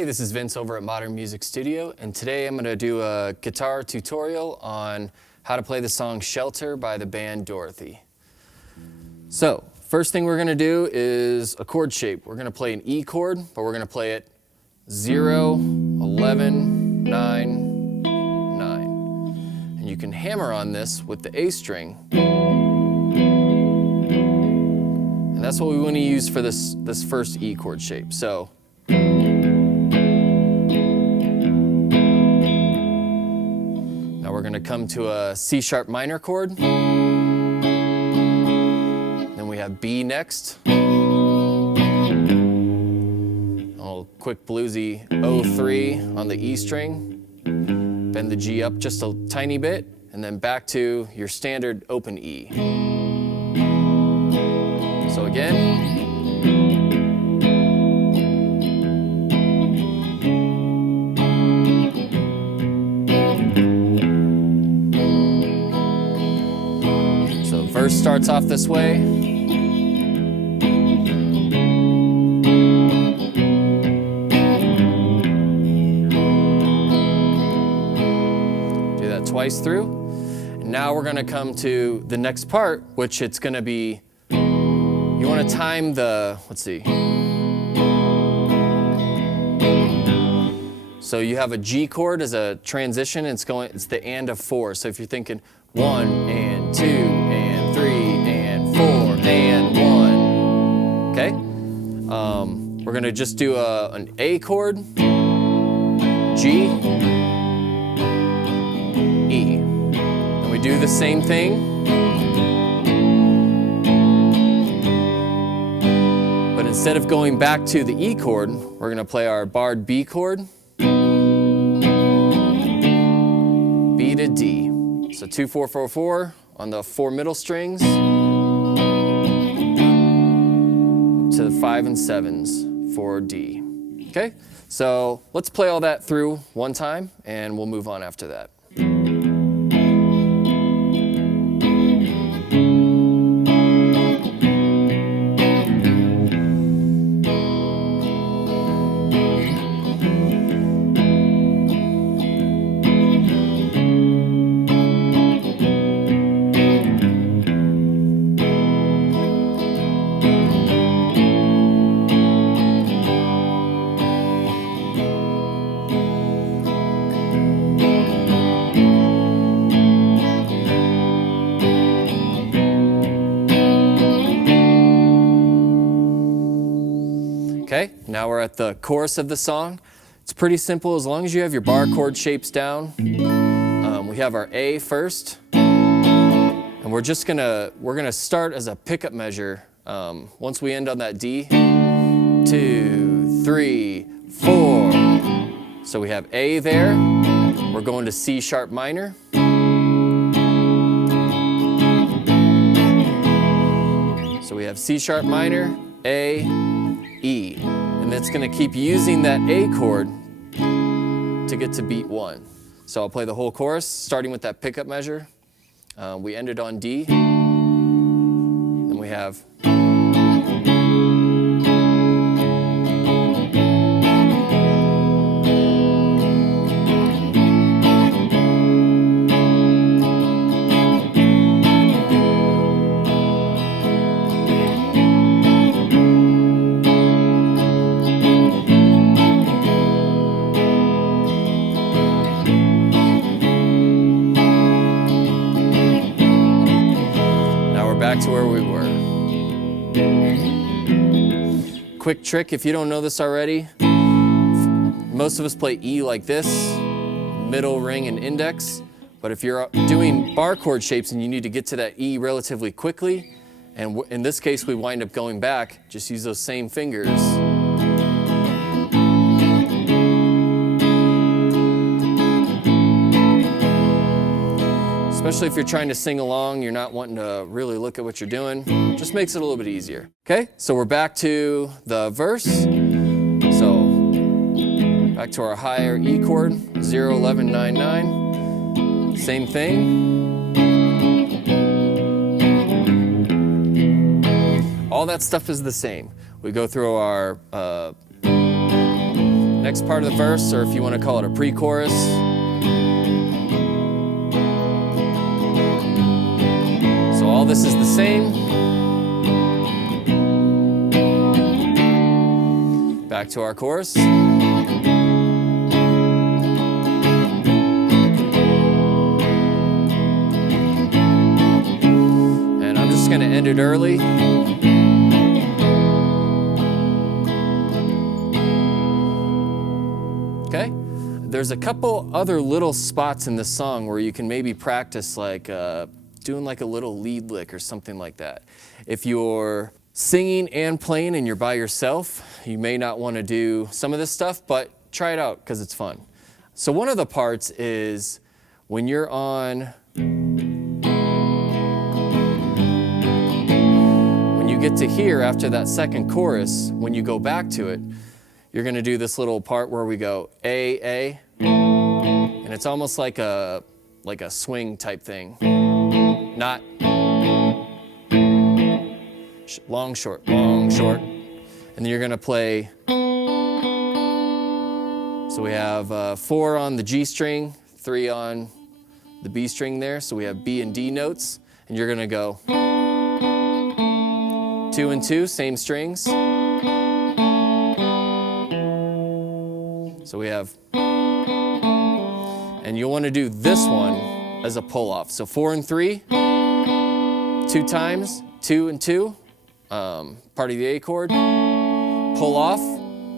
Hey, this is Vince over at Modern Music Studio, and today I'm going to do a guitar tutorial on how to play the song Shelter by the band Dorothy. So, first thing we're going to do is a chord shape. We're going to play an E chord, but we're going to play it 0, 11, 9, 9. And you can hammer on this with the A string. And that's what we want to use for this first E chord shape. So, we're going to come to a C sharp minor chord. Then we have B next. A little quick bluesy O3 on the E string. Bend the G up just a tiny bit, and then back to your standard open E. So again. Verse starts off this way. Do that twice through. And now we're going to come to the next part, which it's going to be, you want to time the, let's see. So you have a G chord as a transition, and it's the and of 4. So if you're thinking 1 and 2 and 3 and 4 and 1, okay? We're gonna just do an A chord, G, E. And we do the same thing, but instead of going back to the E chord, we're gonna play our barred B chord, B to D. So 2, 4, 4, 4 on the 4 middle strings, up to the 5 and 7s for D. Okay, so let's play all that through one time, and we'll move on after that. Okay, now we're at the chorus of the song. It's pretty simple as long as you have your bar chord shapes down. We have our A first, and we're gonna start as a pickup measure. Once we end on that D, 2, 3, 4. So we have A there. We're going to C sharp minor. So we have C sharp minor, A, E, and it's going to keep using that A chord to get to beat 1. So I'll play the whole chorus, starting with that pickup measure. We ended on D, then we have back to where we were. Quick trick, if you don't know this already, most of us play E like this, middle, ring, and index. But if you're doing bar chord shapes and you need to get to that E relatively quickly, and in this case we wind up going back, just use those same fingers. Especially if you're trying to sing along, you're not wanting to really look at what you're doing. Just makes it a little bit easier. Okay, so we're back to the verse. So back to our higher E chord, 0, 11, 9, 9. Same thing. All that stuff is the same. We go through our next part of the verse, or if you want to call it a pre-chorus. So all this is the same. Back to our chorus. And I'm just going to end it early. Okay? There's a couple other little spots in this song where you can maybe practice like doing like a little lead lick or something like that. If you're singing and playing and you're by yourself, you may not want to do some of this stuff, but try it out because it's fun. So one of the parts is when you're on, when you get to here after that second chorus, when you go back to it, you're going to do this little part where we go A, and it's almost like a swing type thing. Not long, short, long, short. And then you're going to play, so we have 4 on the G string, 3 on the B string there. So we have B and D notes. And you're going to go 2 and 2, same strings. So we have, and you'll want to do this one as a pull off. So 4 and 3, 2 times, 2 and 2. Part of the A chord, pull off,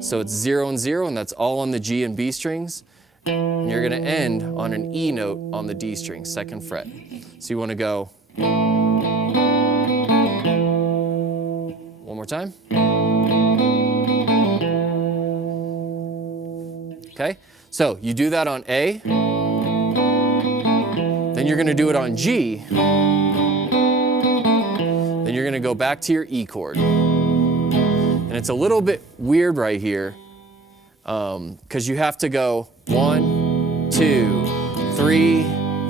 so it's 0 and 0, and that's all on the G and B strings. And you're going to end on an E note on the D string, 2nd fret. So you want to go one more time. Okay, so you do that on A, then you're going to do it on G. Then you're going to go back to your E chord. And it's a little bit weird right here because you have to go 1, 2, 3,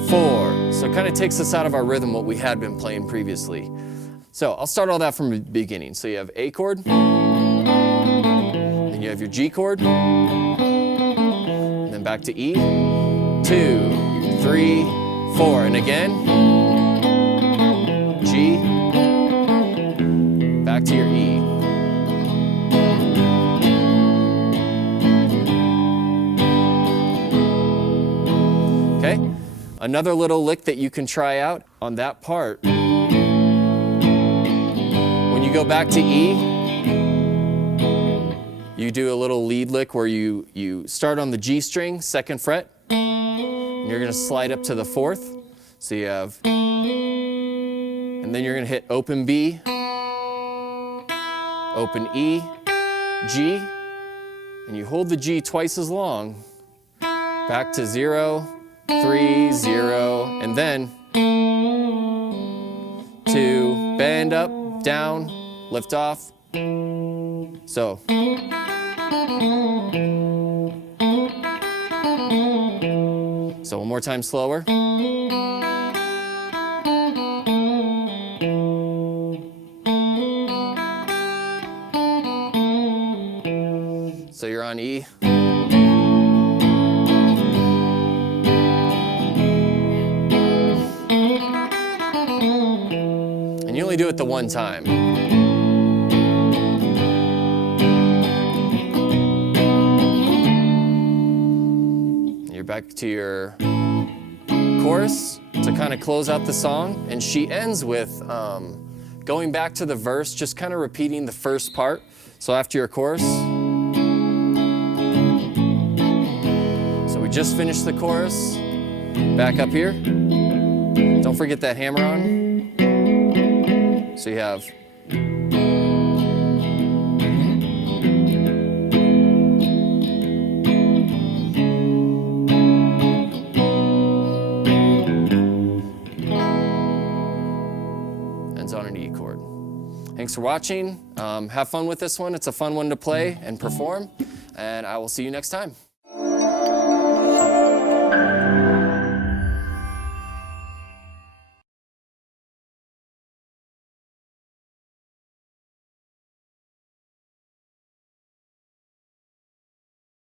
4. So it kind of takes us out of our rhythm, what we had been playing previously. So I'll start all that from the beginning. So you have A chord, then you have your G chord, and then back to E, 2, 3, 4. And again, G, back to your E. Okay, another little lick that you can try out on that part. When you go back to E, you do a little lead lick where you start on the G string, 2nd fret, and you're going to slide up to the 4th. So you have, and then you're going to hit open B, open E, G, and you hold the G twice as long, back to 0, 3, 0, and then 2, bend up, down, lift off. So. So one more time slower. So you're on E. And you only do it the one time. You're back to your chorus to kind of close out the song. And she ends with going back to the verse, just kind of repeating the first part. So after your chorus. So we just finished the chorus. Back up here. Don't forget that hammer on. So you have ends on an E chord. Thanks for watching. Have fun with this one. It's a fun one to play and perform, and I will see you next time.